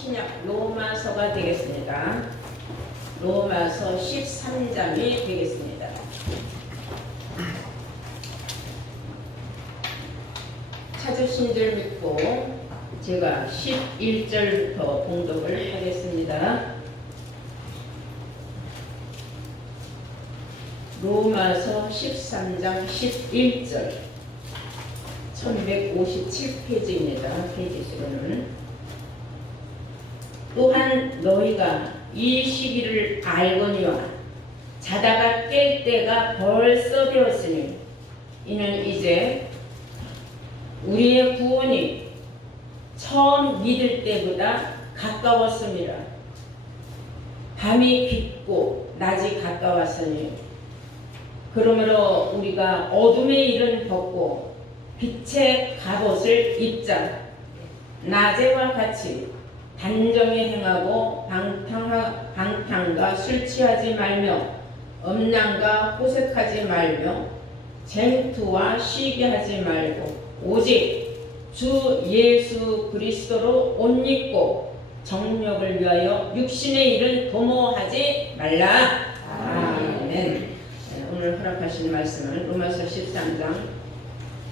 신약 로마서가 되겠습니다. 로마서 13장이 되겠습니다. 찾으신 줄 믿고 제가 11절부터 봉독을 하겠습니다. 로마서 13장 11절 1157페이지입니다. 페이지 수로는 또한 너희가 이 시기를 알거니와 자다가 깰 때가 벌써 되었으니 이는 이제 우리의 구원이 처음 믿을 때보다 가까웠습니다. 밤이 깊고 낮이 가까웠으니 그러므로 우리가 어둠의 일은 벗고 빛의 갑옷을 입자. 낮에와 같이 단정히 행하고 방탕과 술 취하지 말며 음란과 호색하지 말며 쟁투와 시기하지 말고 오직 주 예수 그리스도로 옷 입고 정력을 위하여 육신의 일은 도모하지 말라. 아멘. 오늘 허락하신 말씀은 로마서 13장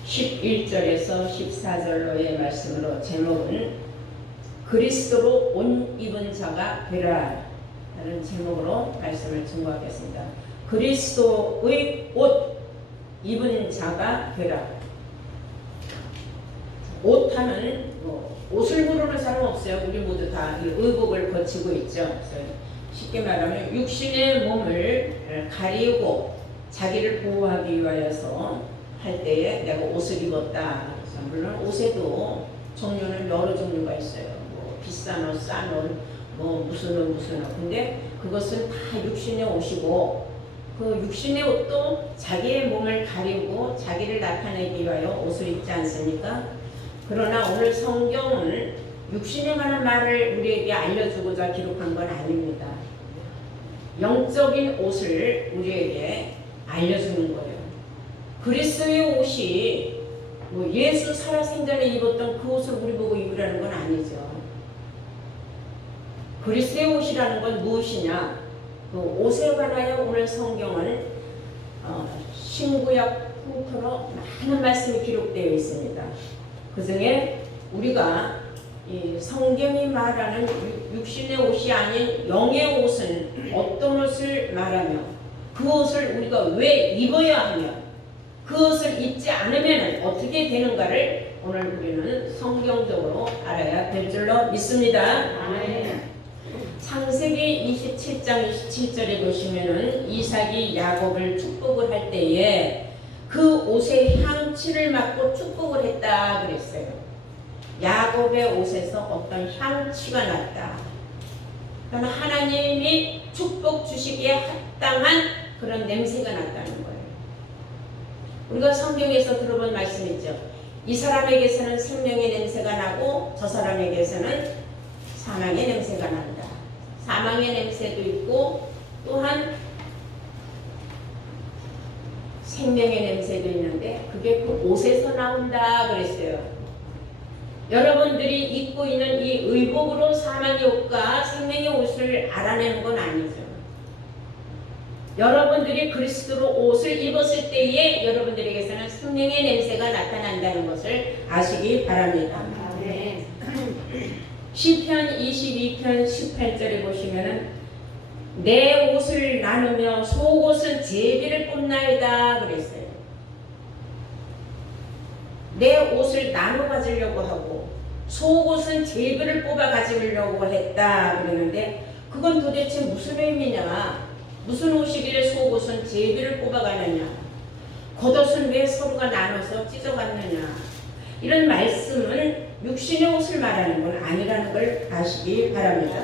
11절에서 14절로의 말씀으로 제목은 그리스도로 옷 입은 자가 되라 라는 제목으로 말씀을 증거하겠습니다. 그리스도의 옷 입은 자가 되라. 옷하면 옷을 부르는 사람 없어요. 우리 모두 다 의복을 거치고 있죠. 그래서 쉽게 말하면 육신의 몸을 가리고 자기를 보호하기 위하여서 할 때에 내가 옷을 입었다. 물론 옷에도 종류는 여러 종류가 있어요. 뭐 비싼 옷, 싼 옷, 뭐 무슨 옷. 근데 그것은 다 육신의 옷이고 그 육신의 옷도 자기의 몸을 가리고 자기를 나타내기 위하여 옷을 입지 않습니까? 그러나 오늘 성경은 육신에 관한 말을 우리에게 알려주고자 기록한 건 아닙니다. 영적인 옷을 우리에게 알려주는 거예요. 그리스도의 옷이 뭐 예수 살아생전에 입었던 그 옷을 우리 보고 입으라는 건 아니죠. 그리스도의 옷이라는 건 무엇이냐? 그 옷에 관하여 오늘 성경은 신구약 통틀어 많은 말씀이 기록되어 있습니다. 그 중에 우리가 이 성경이 말하는 육신의 옷이 아닌 영의 옷은 어떤 옷을 말하며 그 옷을 우리가 왜 입어야 하며 그 옷을 입지 않으면 어떻게 되는가를 오늘 우리는 성경적으로 알아야 될 줄로 믿습니다. 아멘. 창세기 27장 27절에 보시면은 이삭이 야곱을 축복을 할 때에 그 옷의 향취를 맡고 축복을 했다 그랬어요. 야곱의 옷에서 어떤 향취가 났다. 그러니까 하나님이 축복 주시기에 합당한 그런 냄새가 났다는 거예요. 우리가 성경에서 들어본 말씀 있죠. 이 사람에게서는 생명의 냄새가 나고 저 사람에게서는 사망의 냄새가 난다. 사망의 냄새도 있고 또한 생명의 냄새도 있는데 그게 그 옷에서 나온다 그랬어요. 여러분들이 입고 있는 이 의복으로 사망의 옷과 생명의 옷을 알아내는 건 아니죠. 여러분들이 그리스도로 옷을 입었을 때에 여러분들에게서는 생명의 냄새가 나타난다는 것을 아시기 바랍니다. 네. 시편 22편 18절에 보시면은 내 옷을 나누며 속옷은 제비를 뽑나이다 그랬어요. 내 옷을 나눠 가지려고 하고 속옷은 제비를 뽑아 가지려고 했다 그러는데 그건 도대체 무슨 의미냐? 무슨 옷이길래 속옷은 제비를 뽑아 가느냐? 겉옷은 왜 서로가 나눠서 찢어갔느냐? 이런 말씀은 육신의 옷을 말하는 건 아니라는 걸 아시기 바랍니다.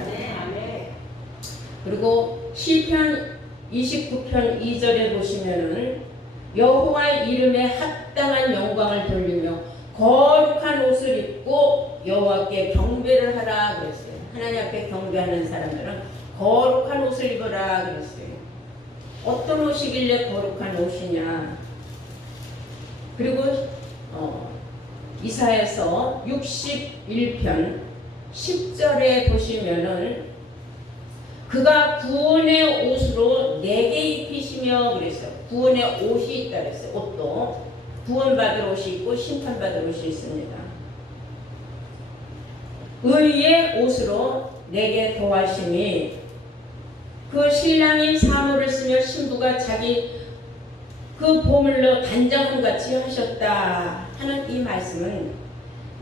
그리고 시편 29편 2절에 보시면은 여호와의 이름에 합당한 영광을 돌리며 거룩한 옷을 입고 여호와께 경배를 하라 그랬어요. 하나님 앞에 경배하는 사람들은 거룩한 옷을 입어라 그랬어요. 어떤 옷이길래 거룩한 옷이냐? 그리고 이사야서 61편 10절에 보시면은 그가 구원의 옷으로 내게 입히시며 그랬어요. 구원의 옷이 있다 그랬어요. 옷도 구원받을 옷이 있고 심판받을 옷이 있습니다. 의의 옷으로 내게 더하심이 그 신랑이 사모를 쓰며 신부가 자기 그 보물로 단정한 같이 하셨다 하는 이 말씀은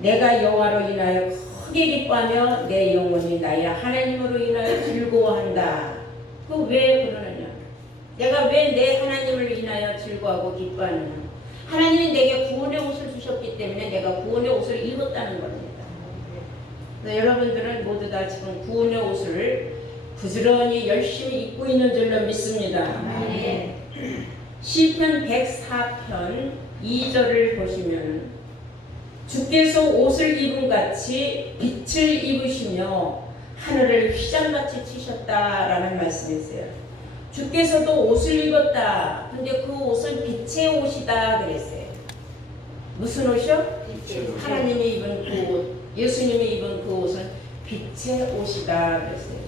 내가 여호와로 인하여 크게 기뻐하며 내 영혼이 나의 하나님으로 인하여 즐거워한다. 그 왜 그러느냐? 내가 왜 내 하나님을 인하여 즐거워하고 기뻐하느냐? 하나님이 내게 구원의 옷을 주셨기 때문에 내가 구원의 옷을 입었다는 겁니다. 여러분들은 모두 다 지금 구원의 옷을 부지런히 열심히 입고 있는 줄로 믿습니다. 네. 시편 104편 2절을 보시면 주께서 옷을 입은 같이 빛을 입으시며 하늘을 휘장같이 치셨다라는 말씀이 있어요. 주께서도 옷을 입었다. 근데 그 옷은 빛의 옷이다 그랬어요. 무슨 옷이요? 하나님이 입은 그 옷, 예수님이 입은 그 옷은 빛의 옷이다 그랬어요.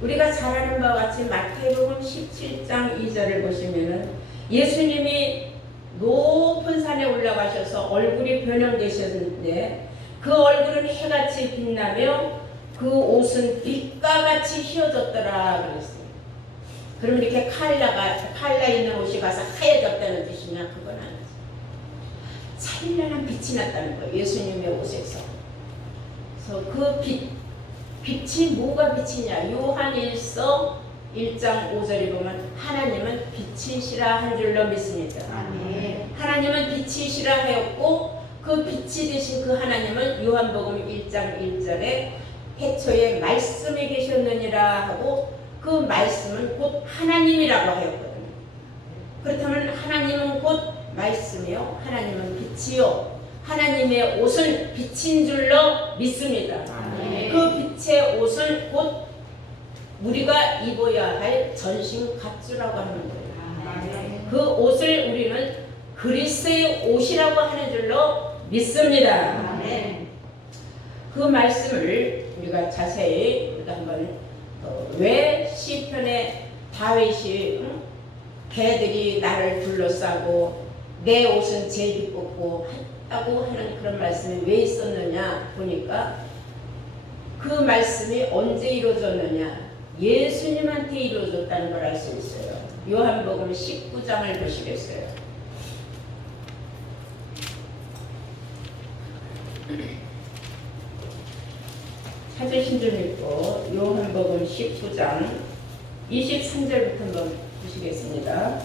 우리가 잘 아는 바와 같이 마태복음 17장 2절을 보시면은 예수님이 높은 산에 올라가셔서 얼굴이 변형되셨는데 그 얼굴은 해같이 빛나며 그 옷은 빛과 같이 휘어졌더라 그랬어요. 그럼 이렇게 칼라 있는 옷이 가서 하얘졌다는 뜻이냐? 그건 아니죠. 찬란한 빛이 났다는 거예요. 예수님의 옷에서. 그래서 그 빛이 뭐가 빛이냐? 요한일서 1장 5절에 보면 하나님은 빛이시라 한 줄로 믿습니다. 하나님은 빛이시라 하였고 그 빛이 되신 그 하나님은 요한복음 1장 1절에 태초에 말씀이 계셨느니라 하고 그 말씀은 곧 하나님이라고 하였거든요. 그렇다면 하나님은 곧 말씀이요, 하나님은 빛이요, 하나님의 옷은 빛인 줄로 믿습니다. 그 빛의 옷은 곧 우리가 입어야 할 전신 갑주라고 하는 거예요. 그 옷을 우리는 그리스도의 옷이라고 하는 줄로 믿습니다. 그 말씀을 우리가 자세히 우리가 한번 왜 시편에 다윗이 개들이 나를 둘러싸고 내 옷은 제비 뽑고 했다고 하는 그런 말씀이 왜 있었느냐 보니까 그 말씀이 언제 이루어졌느냐, 예수님한테 이루어졌다는 걸 알 수 있어요. 요한복음 19장을 보시겠어요? 찾으신 줄 믿고 요한복음 19장 23절부터 한번 보시겠습니다.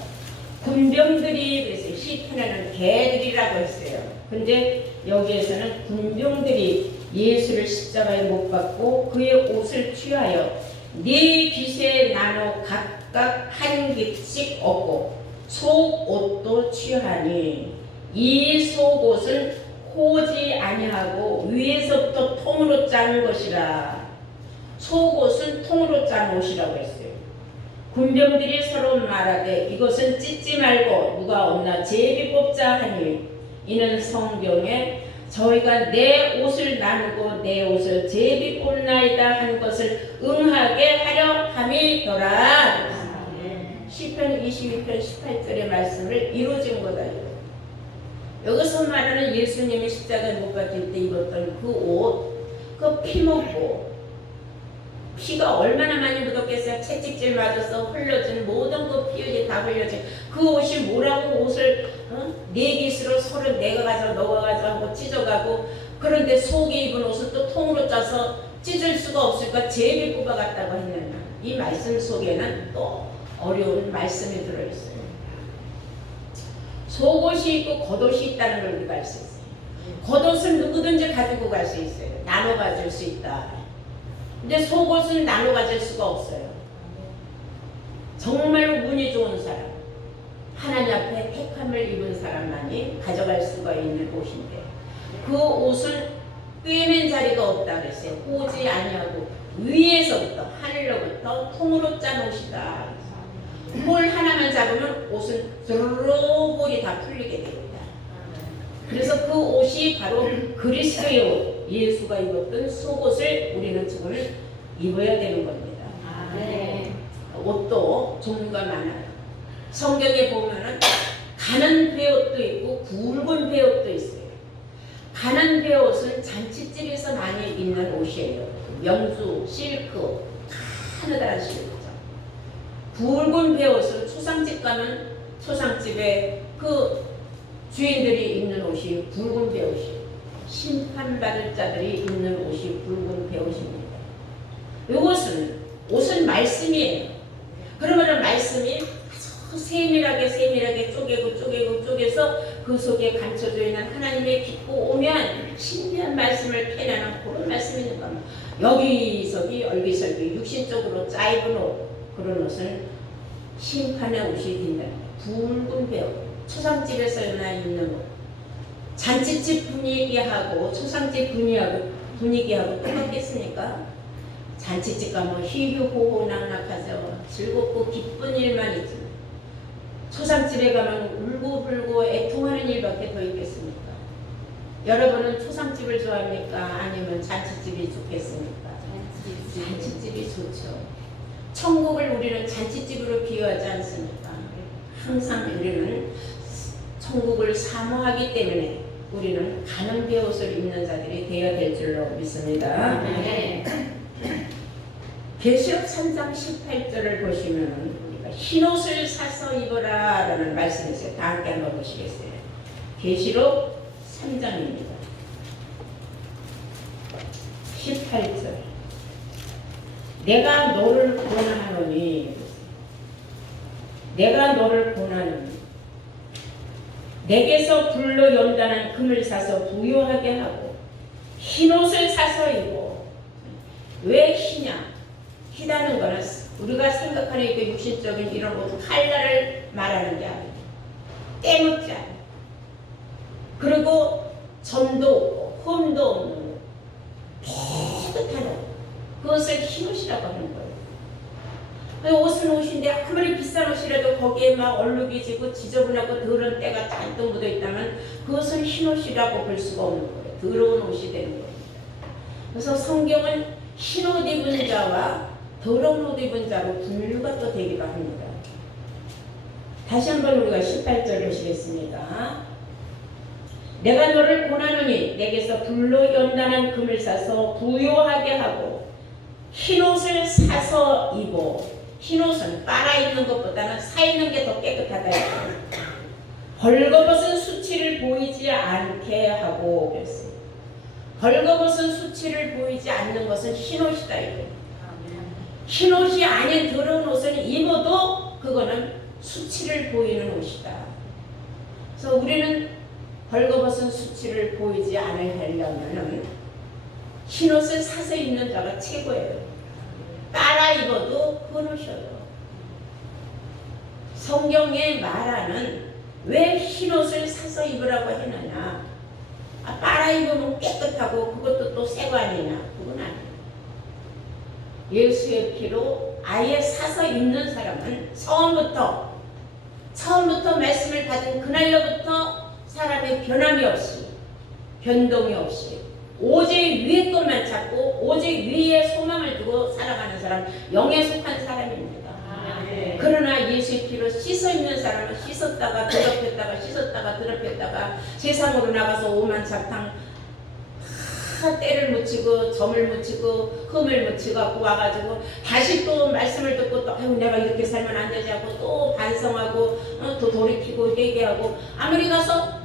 군병들이, 그래서 시편에는 개들이라고 했어요. 근데 여기에서는 군병들이 예수를 십자가에 못 박고 그의 옷을 취하여 네 빚에 나눠 각각 한 깃씩 얻고 속옷도 취하니 이 속옷은 호지 아니하고 위에서부터 통으로 짠 것이라. 속옷은 통으로 짠 옷이라고 했어요. 군병들이 서로 말하되 이것은 찢지 말고 누가 없나 제비 뽑자 하니 이는 성경에 저희가 내 옷을 나누고 내 옷을 제비 뽑나이다 한 것을 응하게 하려 함이더라. 시편 22편 18절의 말씀을 이루어진 거다. 여기서 말하는 예수님이 십자가에 못 박힐 때 입었던 그 옷, 그 피 먹고 피가 얼마나 많이 묻었겠어요. 채찍질 맞아서 흘러진 모든 그 피혈이 다 흘려진 그 옷이 뭐라고 옷을 네 깃으로 서로 내가 가져 너가 가져 하고 찢어가고, 그런데 속에 입은 옷을 또 통으로 짜서 찢을 수가 없으니까 제비 뽑아갔다고 했느냐. 이 말씀 속에는 또 어려운 말씀이 들어있어요. 속옷이 있고 겉옷이 있다는 걸 우리가 알 수 있어요. 겉옷은 누구든지 가지고 갈 수 있어요. 나눠 가질 수 있다. 근데 속옷은 나눠 가질 수가 없어요. 정말 운이 좋은 사람, 하나님 앞에 택함을 입은 사람만이 가져갈 수가 있는 옷인데 그 옷은 꿰맨 자리가 없다 그랬어요. 호지 아니하고 위에서부터 하늘로부터 통으로 짠 옷이다. 볼 하나만 잡으면 옷은 드르륵 볼이 다 풀리게 됩니다. 그래서 그 옷이 바로 그리스도의 옷, 예수가 입었던 속옷을 우리는 지금 입어야 되는 겁니다. 네. 옷도 종류가 많아요. 성경에 보면은 가는 베옷도 있고 굵은 베옷도 있어요. 가는 베옷은 잔치집에서 많이 입는 옷이에요. 명수, 실크, 가느다란 실크죠. 굵은 베옷은 초상집 가면 초상집에 그 주인들이 입는 옷이 굵은 베옷이에요. 심판받을 자들이 입는 옷이 굵은 베옷입니다. 이것은 옷은 말씀이에요. 그러면 말씀이 아주 세밀하게 쪼개서 그 속에 감춰져 있는 하나님의 깊고 오묘한 신비한 말씀을 캐내는 그런 말씀이 있는 겁니다. 여기저기 얼기설기 육신적으로 짧은 옷, 그런 옷은 심판의 옷이 된다. 굵은 베옷, 초상집에서나 입는 옷. 잔치집 분위기하고 초상집 분위기하고 똑같겠습니까? 잔치집 가면 희희호호 낙낙하죠. 즐겁고 기쁜 일만 있죠. 초상집에 가면 울고불고 애통하는 일밖에 더 있겠습니까? 여러분은 초상집을 좋아합니까? 아니면 잔치집이 좋겠습니까? 잔치집이 좋죠. 천국을 우리는 잔치집으로 비유하지 않습니까? 항상 우리는 천국을 사모하기 때문에 우리는 가는 베옷을 입는 자들이 되어야 될 줄로 믿습니다. 네. 계시록 3장 18절을 보시면 우리가 흰옷을 사서 입어라 라는 말씀이 있어요. 다 함께 한번 보시겠어요? 계시록 3장입니다. 18절. 내가 너를 권하노니 내게서 불로 연단한 금을 사서 부요하게 하고 흰옷을 사서 입어. 왜 희냐? 희다는 거는 우리가 생각하는 그 육신적인 이런 옷, 칼날을 말하는 게 아니에요. 때묻지 않아요. 그리고 점도 없고 흠도 없는 깨끗한 옷. 그것을 흰옷이라고 하는 거예요. 옷은 옷인데 아무리 비싼 옷이라도 거기에 막 얼룩이 지고 지저분하고 더러운 때가 잔뜩 묻어 있다면 그것은 흰옷이라고 볼 수가 없는 거예요. 더러운 옷이 되는 겁니다. 그래서 성경은 흰옷 입은 자와 더러운 옷 입은 자로 분류가 또 되기도 합니다. 다시 한번 우리가 18절 보시겠습니다. 내가 너를 권하노니 내게서 불로 연단한 금을 사서 부요하게 하고 흰옷을 사서 입어. 흰옷은 빨아 입는 것보다는 사 입는 게 더 깨끗하다. 벌거벗은 수치를 보이지 않게 하고 그랬어요. 벌거벗은 수치를 보이지 않는 것은 흰옷이다 이거예요. 흰옷이 아닌 더러운 옷을 입어도 그거는 수치를 보이는 옷이다. 그래서 우리는 벌거벗은 수치를 보이지 않으려면 흰옷을 사서 입는 자가 최고예요. 따라 입어도 끊으셔도. 성경에 말하는 왜 흰옷을 사서 입으라고 했느냐? 빨아 입으면 깨끗하고 그것도 또 새거 아니냐? 그건 아니에요. 예수의 피로 아예 사서 입는 사람은 처음부터 말씀을 받은 그날로부터 사람의 변함이 없이 변동이 없이 오직 위의 것만 찾고 오직 위에 소망을 두고 살아가는 사람, 영에 속한 사람입니다. 그러나 예수의 피로 씻어 있는 사람은 씻었다가 더럽혔다가 세상으로 나가서 오만사탕 때를 묻히고 점을 묻히고 흠을 묻히고 와가지고 다시 또 말씀을 듣고 또 아유 내가 이렇게 살면 안 되지 하고 또 반성하고 또 돌이키고 회개하고 아무리 가서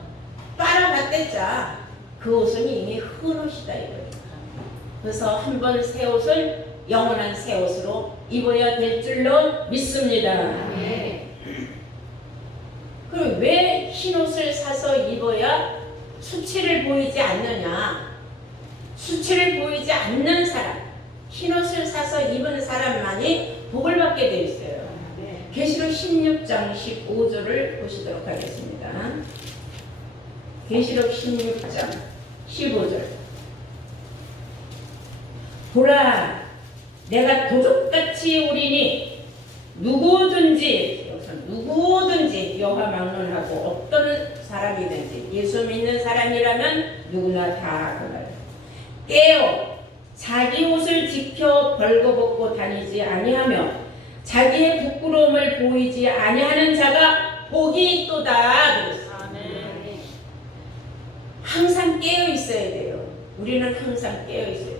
빨아봤댔자 그 옷은 이미 흠옷이다 이거예요. 그래서 한번 새 옷을 영원한 새 옷으로 입어야 될 줄로 믿습니다. 그럼 왜 흰옷을 사서 입어야 수치를 보이지 않느냐? 수치를 보이지 않는 사람, 흰옷을 사서 입은 사람만이 복을 받게 되어 있어요. 계시록 16장 15절을 보시도록 하겠습니다. 계시록 16장 15절. 보라, 내가 도적같이 오리니 누구든지 여호와 막론하고 어떤 사람이든지 예수 믿는 사람이라면 누구나 다 그말 깨어 자기 옷을 지켜 벌거벗고 다니지 아니하며 자기의 부끄러움을 보이지 아니하는 자가 복이 있도다. 그랬어요. 항상 깨어 있어야 돼요. 우리는 항상 깨어 있어요.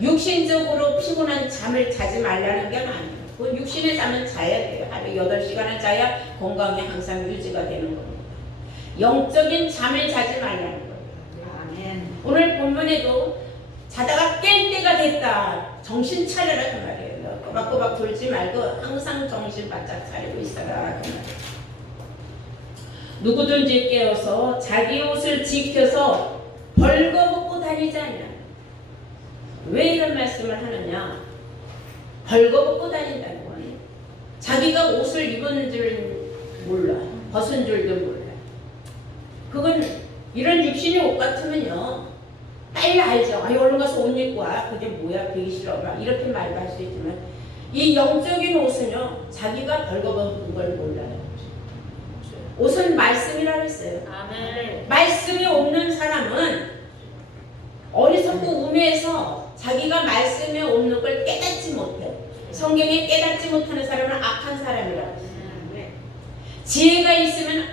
육신적으로 피곤한 잠을 자지 말라는 게 아니에요. 그 육신의 잠은 자야 돼요. 하루 8시간을 자야 건강이 항상 유지가 되는 겁니다. 영적인 잠을 자지 말라는 거예요. 아멘. 오늘 본문에도 자다가 깰 때가 됐다. 정신 차려라 그 말이에요. 꼬박꼬박 돌지 말고 항상 정신 바짝 차리고 있어라 그 말이에요. 누구든지 깨어서 자기 옷을 지켜서 벌거벗고 다니지 않냐. 왜 이런 말씀을 하느냐. 벌거벗고 다닌다는 거예요. 자기가 옷을 입은 줄 몰라. 벗은 줄도 몰라. 그건 이런 육신의 옷 같으면요. 빨리 알죠. 아니 얼른 가서 옷 입고 와. 그게 뭐야 그게 싫어. 막 이렇게 말도 할 수 있지만 이 영적인 옷은요. 자기가 벌거벗은 걸 몰라요. 옷은 말씀이라고 했어요. 아멘. 말씀이 없는 사람은 어리석고 우매해서 자기가 말씀에 없는 걸 깨닫지 못해. 성경에 깨닫지 못하는 사람은 악한 사람이라고 했어요. 지혜가 있으면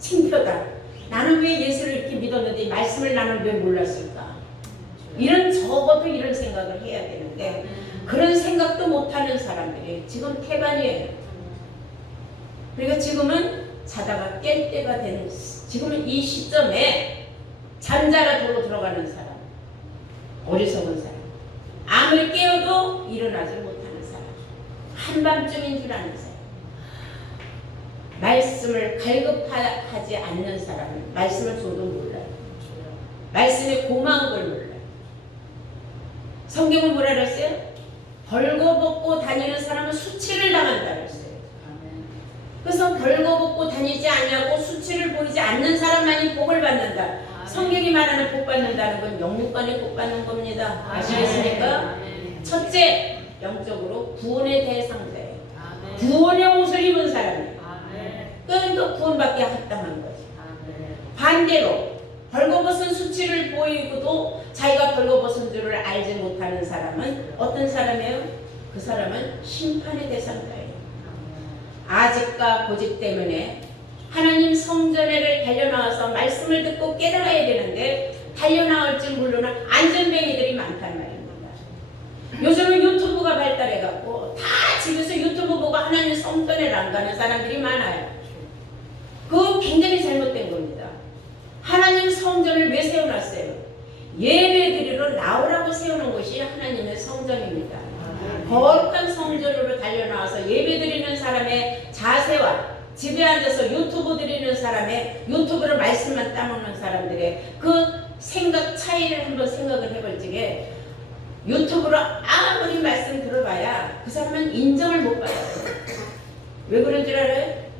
창피하다. 나는 왜 예수를 이렇게 믿었는데 말씀을 나는 왜 몰랐을까? 이런 적어도 이런 생각을 해야 되는데 그런 생각도 못하는 사람들이 지금 태반이에요. 그러니까 지금은 자다가 깰 때가 되는 지금은 이 시점에 잠자라 도로 들어가는 사람, 어리석은 사람, 아무리 깨어도 일어나지 못하는 사람, 한밤중인 줄 아는 사람, 말씀을 갈급하지 않는 사람은 말씀을 줘도 몰라요. 말씀에 고마운 걸 몰라요. 성경은 뭐라 그랬어요? 벌거벗고 다니는 사람은 수치를 당한다 그랬어요. 그래서 벌거벗고 다니지 않냐고 수치를 보이지 않는 사람만이 복을 받는다. 성경이 말하는 복 받는다는 건 영육간에 복 받는 겁니다. 아시겠습니까? 첫째, 영적으로 구원의 대상자예요. 구원의 옷을 입은 사람이에요. 그러니까 구원받게 합당한 거죠. 반대로 벌거벗은 수치를 보이고도 자기가 벌거벗은 줄을 알지 못하는 사람은 어떤 사람이에요? 그 사람은 심판의 대상자예요. 아직과 고집 때문에 하나님 성전에를 달려나와서 말씀을 듣고 깨달아야 되는데 달려나올 줄 모르는 안전뱅이들이 많단 말입니다. 요즘은 유튜브가 발달해갖고 다 집에서 유튜브 보고 하나님 성전에 안 가는 사람들이 많아요. 그거 굉장히 잘못된 겁니다. 하나님 성전을 왜 세워놨어요? 예배드리러 나오라고 세우는 것이 하나님의 성전입니다. 거룩한 성전으로 달려나와서 예배드리는 사람의 자세와 집에 앉아서 유튜브 드리는 사람의 유튜브로 말씀만 따먹는 사람들의 그 생각 차이를 한번 생각을 해볼 적에 유튜브로 아무리 말씀 들어봐야 그 사람은 인정을 못 받아요. 왜 그런 줄 알아요?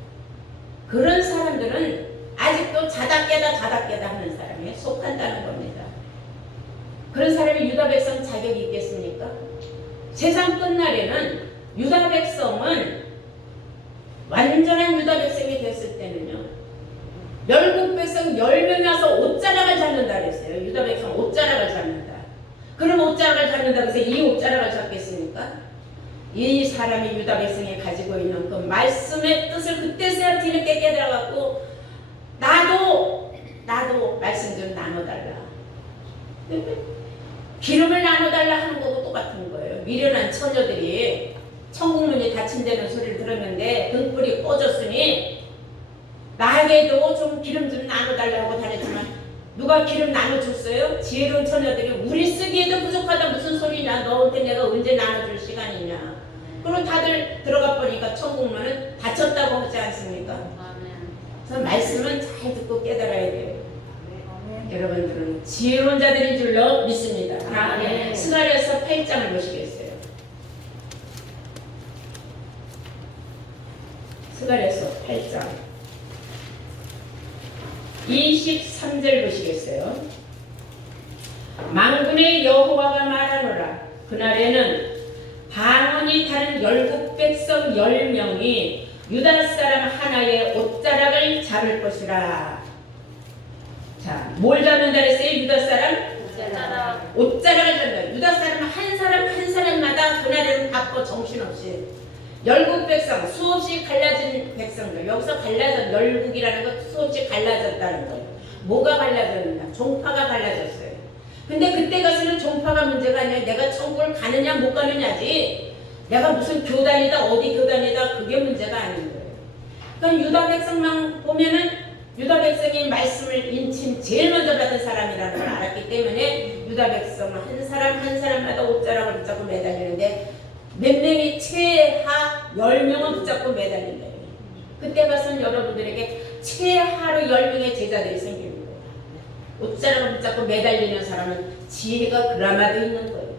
그런 사람들은 아직도 자다 깨다 하는 사람에 속한다는 겁니다. 그런 사람이 유다 백성 자격이 있겠습니까? 세상 끝날에는 유다 백성은 완전한 유다 백성이 됐을 때는요. 열국 백성 10명 나서 옷자락을 잡는다 그랬어요. 유다 백성 옷자락을 잡는다. 그럼 옷자락을 잡는다 그래서 이 옷자락을 잡겠습니까? 이 사람이 유다 백성이 가지고 있는 그 말씀의 뜻을 그때서야 뒤늦게 깨달아갖고 나도 말씀 좀 나눠달라. 기름을 나눠달라 하는 거고 똑같은 거예요. 미련한 처녀들이 천국문이 닫힌다는 소리를 들었는데 등불이 꺼졌으니 나에게도 좀 기름 좀 나눠달라고 다녔지만 누가 기름 나눠줬어요? 지혜로운 처녀들이 우리 쓰기에도 부족하다 무슨 소리냐. 너한테 내가 언제 나눠줄 시간이냐. 그리고 다들 들어가 보니까 천국문은 닫혔다고 하지 않습니까? 그래서 말씀은 잘 듣고 깨달아야 돼요. 여러분들은 지혜로운 자들인 줄로 믿습니다. 스가랴서 8장을 보시겠어요? 스가랴서 8장 23절 보시겠어요? 만군의 여호와가 말하노라. 그날에는 방언이 다른 열국 백성 10명이 유다 사람 하나의 옷자락을 잡을 것이라. 자, 뭘 잡는다 그랬어요? 유다 사람? 옷자락을 전다. 유다 사람 한 사람마다 그날에는 바빠 정신없이 열국 백성 수없이 갈라진 백성들. 여기서 갈라져 열국이라는 거 수없이 갈라졌다는 거예요. 뭐가 갈라졌느냐? 종파가 갈라졌어요. 근데 그때 가서는 종파가 문제가 아니라 내가 천국을 가느냐 못 가느냐지. 내가 무슨 교단이다 어디 교단이다 그게 문제가 아닌 거예요. 그러니까 유다 백성만 보면은 유다 백성이 말씀을 인침 제일 먼저 받은 사람이라는 걸 알았기 때문에 유다 백성은 한 사람마다 옷자락을 붙잡고 매달리는데 몇 명이 최하 10명은 붙잡고 매달린다. 그때 가서는 여러분들에게 최하로 10명의 제자들이 생기는 거예요. 옷자락을 붙잡고 매달리는 사람은 지혜가 그라마도 있는 거예요.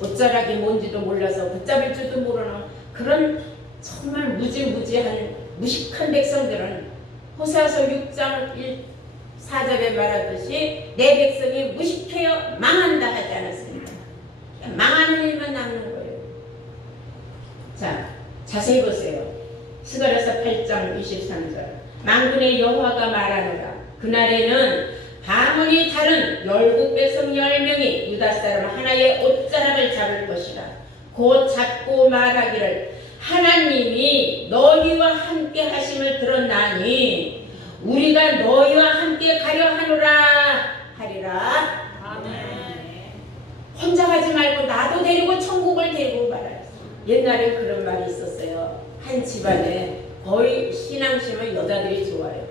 옷자락이 뭔지도 몰라서 붙잡을 줄도 모르는 그런 정말 무지무지한 무식한 백성들은 호세아서 6장 4절에 말하듯이 내 백성이 무식해요 망한다 하지 않았습니까? 망하는 일만 남는 거예요. 자, 자세히 보세요. 스가랴서 8장 23절 만군의 여호와가 말하노라 그날에는 방언이 다른 열국 백성 10명이 유다 사람 하나의 옷자락을 잡을 것이라 곧 잡고 말하기를 하나님이 너희와 함께 하심을 들었나니 우리가 너희와 함께 가려 하노라 하리라. 아멘. 혼자 가지 말고 나도 데리고 천국을 데리고 가라. 옛날에 그런 말이 있었어요. 한 집안에 거의 신앙심은 여자들이 좋아요.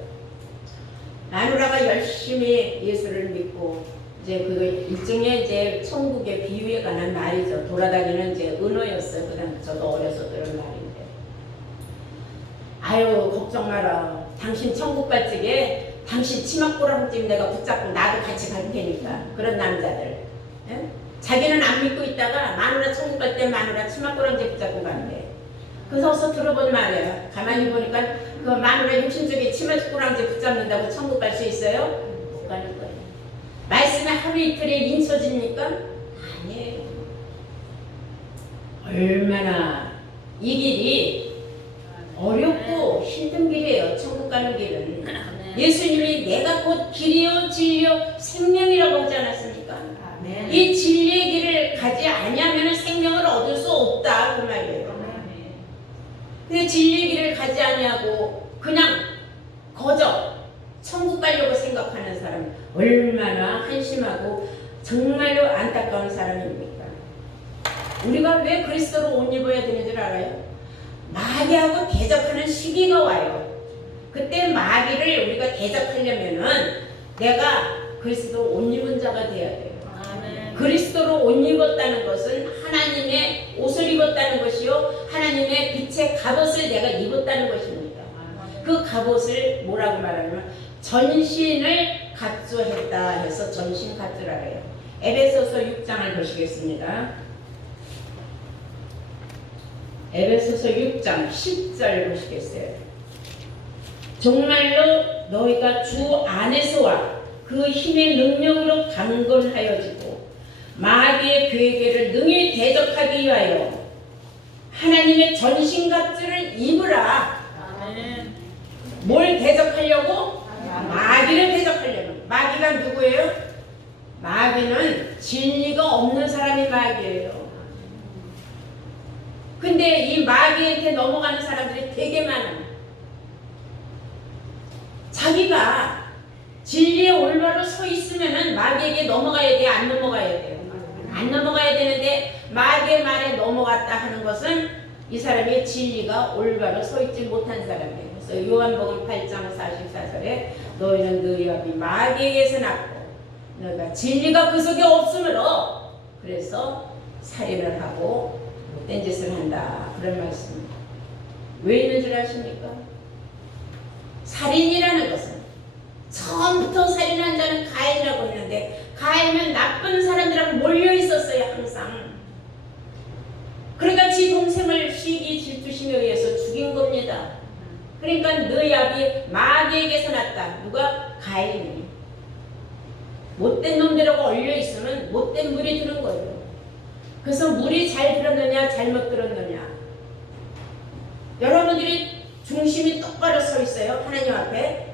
마누라가 열심히 예수를 믿고 이제 그 일종의 이제 천국의 비유에 관한 말이죠. 돌아다니는 이제 은어였어요. 그다음 저도 어려서 들은 말인데. 아유 걱정 마라. 당신 천국 갈 적에 당신 치맛꼬랑집 내가 붙잡고 나도 같이 갈 테니까. 그런 남자들. 예? 자기는 안 믿고 있다가 마누라 천국 갈 때 마누라 치맛꼬랑집 붙잡고 간대. 그래서 어서 들어본 말이에요. 가만히 보니까 그 마누라 육신적인 치맛꼬랑지 붙잡는다고 천국 갈 수 있어요? 못 가는 거예요. 말씀에 하루 이틀에 인쳐집니까? 아니에요. 얼마나 이 길이 어렵고 힘든 길이에요. 천국 가는 길은. 예수님이 내가 곧 길이요 진리요 생명이라고 하지 않았습니까? 이 진리의 길을 가지 아니하면 생명을 얻을 수 없다 그 말이에요. 근데 진리의 길을 가지 아니하고 그냥 거저 천국 가려고 생각하는 사람 얼마나 한심하고 정말로 안타까운 사람입니까? 우리가 왜 그리스도로 옷 입어야 되는 줄 알아요? 마귀하고 대적하는 시기가 와요. 그때 마귀를 우리가 대적하려면은 내가 그리스도 옷 입은 자가 돼야 돼요. 아멘. 그리스도로 옷 입었다는 것은 하나님의 옷을 입었다는 것이요 하나님의 빛의 갑옷을 내가 입었다는 것입니다. 그 갑옷을 뭐라고 말하냐면 전신을 갑주했다 해서 전신 갑주라 해요. 에베소서 6장을 보시겠습니다. 에베소서 6장 10절 보시겠어요. 정말로 너희가 주 안에서와 그 힘의 능력으로 강건하여지고 마귀의 괴계를 능히 대적하기 위하여 하나님의 전신갑주를 입으라. 아멘. 뭘 대적하려고? 마귀를 대적하려고. 마귀가 누구예요? 마귀는 진리가 없는 사람이 마귀예요. 근데 이 마귀한테 넘어가는 사람들이 되게 많아요. 자기가 진리에 올바로 서 있으면은 마귀에게 넘어가야 돼요? 안 넘어가야 돼요? 안 넘어가야 되는데 마귀의 말에 넘어갔다 하는 것은 이 사람이 진리가 올바로 서 있지 못한 사람이에요. 그래서 요한복음 8장 44절에 너희는 너희 아비 마귀에게서 났고 너희가 진리가 그 속에 없으므로 그래서 살인을 하고 못된 짓을 한다. 그런 말씀입니다. 왜 있는 줄 아십니까? 살인이라는 것은 처음부터 살인한 자는 가인이라고 했는데 가인은 나쁜 사람들하고 몰려 있었어요. 항상. 그러니까 지 동생을 시기 질투심에 의해서 죽인 겁니다. 그러니까 너희 아비 마귀에게서 났다. 누가? 가인이. 못된 놈들하고 얼려 있으면 못된 물이 드는 거예요. 그래서 물이 잘 들었느냐 잘못 들었느냐. 여러분들이 중심이 똑바로 서 있어요. 하나님 앞에.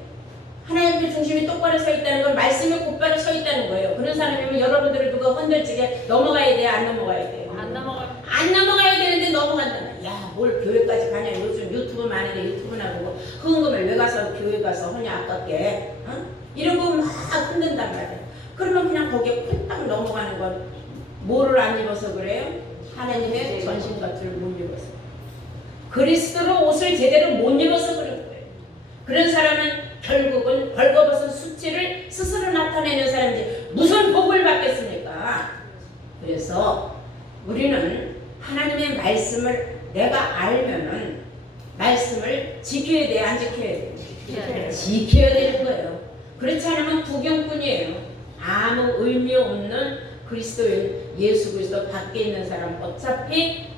하나님의 중심이 똑바로 서 있다는 건 말씀이 곧바로 서 있다는 거예요. 그런 사람이면 여러분들은 누가 헌들지게 넘어가야 돼요? 안 넘어가야 돼요? 안 넘어가야 되는데 넘어간다. 야, 뭘 교회까지 가냐. 요즘 유튜브 많은데 유튜브나 보고 헌금을 왜 가서 교회 가서 하냐 아깝게. 어? 이러고 막 흔든단 말이야. 그러면 그냥 거기에 홀딱 넘어가는 건 뭐를 안 입어서 그래요? 하나님의 전신갑주를 못 입어서. 그리스도로 옷을 제대로 못 입어서 그런 거예요. 그런 사람은 결국은 벌거벗은 수치를 스스로 나타내는 사람이지 무슨 복을 받겠습니까? 그래서 우리는 하나님의 말씀을 내가 알면은 말씀을 지켜야 돼, 안 지켜야 돼? 지켜야 되는 거예요. 그렇지 않으면 구경꾼이에요. 아무 의미 없는 그리스도인 예수 그리스도 밖에 있는 사람 어차피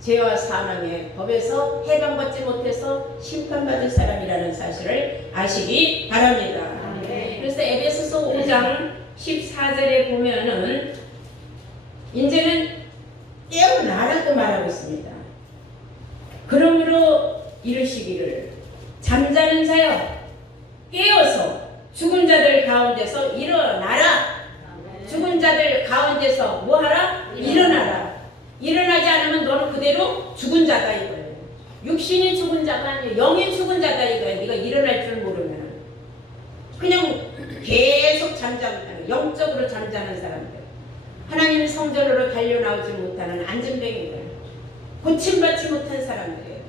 죄와 사망의 법에서 해방받지 못해서 심판받을 사람이라는 사실을 아시기 바랍니다. 그래서 에베소서 5장 14절에 보면은 이제는 깨어나라고 말하고 있습니다. 그러므로 이르시기를 잠자는 자여 깨어서 죽은 자들 가운데서 일어나라. 죽은 자들 가운데서 뭐하라? 일어나라. 일어나지 않으면 너는 그대로 죽은 자다 이거예요. 육신이 죽은 자가 아니에요. 영이 죽은 자다 이거예요. 네가 일어날 줄 모르면 그냥 계속 잠자고 있다는 영적으로 잠자는 사람들. 하나님 성전으로 달려나오지 못하는 안전뱅이들. 고침받지 못한 사람들이에요.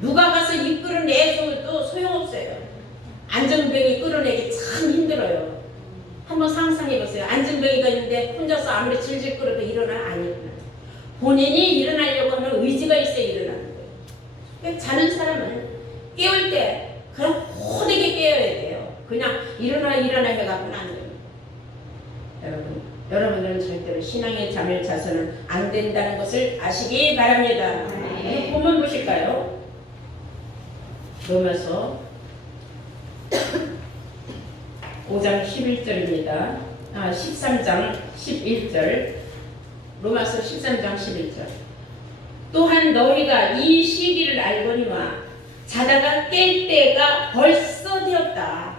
누가 가서 이끌어내줘도 소용없어요. 안전뱅이 끌어내기 참 힘들어요. 한번 상상해보세요. 안전뱅이가 있는데 혼자서 아무리 질질 끌어도 일어나? 안 일어나. 본인이 일어나려고 하는 의지가 있어야 일어나는 거예요. 자는 사람은 깨울 때 그냥 호되게 깨어야 돼요. 그냥 일어나 해갖고는 안 돼요. 여러분들은 절대로 신앙의 잠을 자서는 안 된다는 것을 아시기 바랍니다. 본문 보실까요? 로마서 5장 11절입니다. 13장 11절. 로마서 13장 11절. 또한 너희가 이 시기를 알거니와 자다가 깰 때가 벌써 되었다.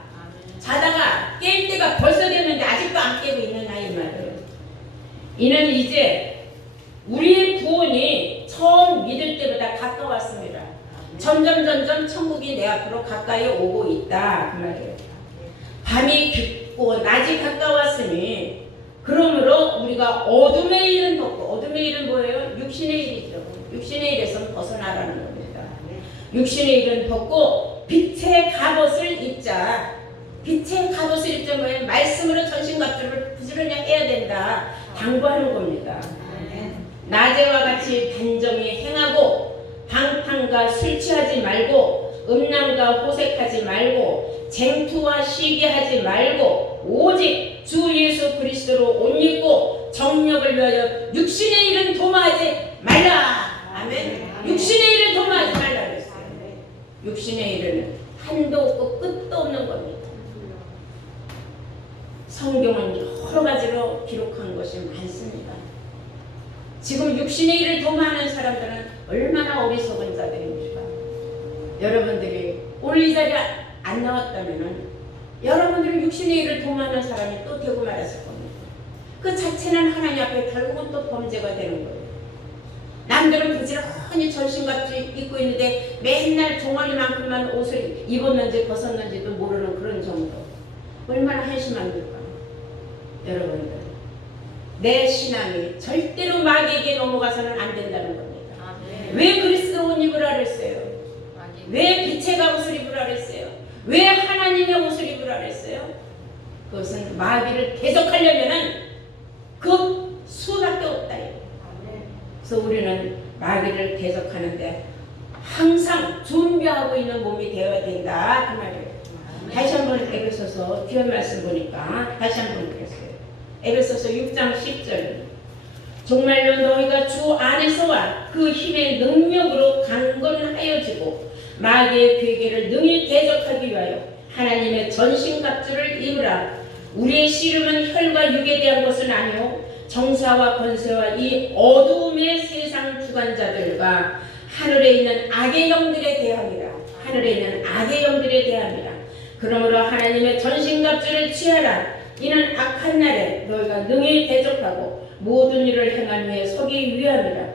자다가 깰 때가 벌써 되었는데 아직도 안 깨고 있느냐 이 말이에요. 이는 이제 우리의 구원이 처음 믿을 때보다 가까웠습니다. 점점 천국이 내 앞으로 가까이 오고 있다 그 말이에요. 밤이 깊고 낮이 가까웠으니 그러므로 우리가 어둠의 일은 벗고, 어둠의 일은 뭐예요? 육신의 일이죠. 육신의 일에서 벗어나라는 겁니다. 육신의 일은 벗고 빛의 갑옷을 입자. 빛의 갑옷을 입자 뭐예요? 말씀으로 전신갑주를 부지런히 해야 된다. 당부하는 겁니다. 낮에와 같이 단정히 행하고 방탕과 술 취하지 말고 음란과 호색하지 말고 쟁투와 시기하지 말고 오직 주 예수 그리스도로 옷 입고 정력을 위하여 육신의 일은 도모하지 말라. 아멘. 육신의 일은 도모하지 말라 그랬어요. 육신의 일은 한도 없고 끝도 없는 겁니다. 성경은 여러 가지로 기록한 것이 많습니다. 지금 육신의 일을 도모하는 사람들은 얼마나 어리석은 자들입니까? 여러분들이 오늘 이 자리에 안 나왔다면은 여러분들은 육신의 일을 도모하는 사람이 또 되고 말았을 겁니다. 그 자체는 하나님 앞에 결국은 또 범죄가 되는 거예요. 남들은 부지런히 전신갑주 입고 있는데 맨날 종아리만큼만 옷을 입었는지 벗었는지도 모르는 그런 정도. 얼마나 한심합니까? 여러분들, 내 신앙이 절대로 마귀에게 넘어가서는 안 된다는 겁니다. 왜 그리스도 옷 입으라 그랬어요? 왜 빛의 갑옷을 입으라 그랬어요? 왜 하나님의 옷을 입으라 그랬어요? 그것은 마귀를 대적하려면은 그 수밖에 없다. 그래서 우리는 마귀를 대적하는데 항상 준비하고 있는 몸이 되어야 된다 그 말이에요. 다시 한번 에베소서 뒤에 말씀 보니까 다시 한번 보겠어요. 에베소서 6장 10절. 정말로 너희가 주 안에서와 그 힘의 능력으로 강건하여지고 마귀의 괴계를 능히 대적하기 위하여 하나님의 전신갑주를 입으라. 우리의 씨름은 혈과 육에 대한 것은 아니요 정사와 권세와 이 어두움의 세상 주관자들과 하늘에 있는 악의 영들에 대함이라. 하늘에 있는 악의 영들에 대함이라. 그러므로 하나님의 전신갑주를 취하라. 이는 악한 날에 너희가 능히 대적하고 모든 일을 행한 후에 서기 위함이라.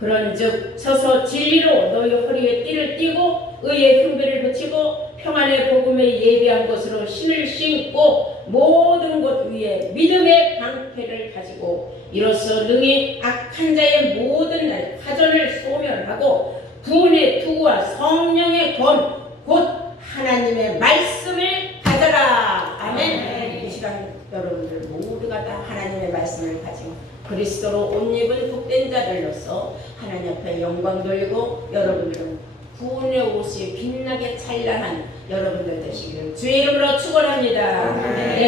그런즉 서서 진리로 너희 허리에 띠를 띠고 의의 흉배를 붙이고 평안의 복음에 예비한 것으로 신을 신고 모든 것 위에 믿음의 방패를 가지고 이로써 능히 악한 자의 모든 날 화전을 소멸하고 구원의 투구와 성령의 검 곧 하나님의 말씀을 가져라. 아멘. 이 시간 여러분들 모두가 다 하나님의 말씀을 가지고 그리스도로 옷 입은 복된 자들로서 하나님 앞에 영광 돌리고 여러분들은 구원의 옷이 빛나게 찬란한 여러분들 되시기를 주의 이름으로 축원합니다. 네.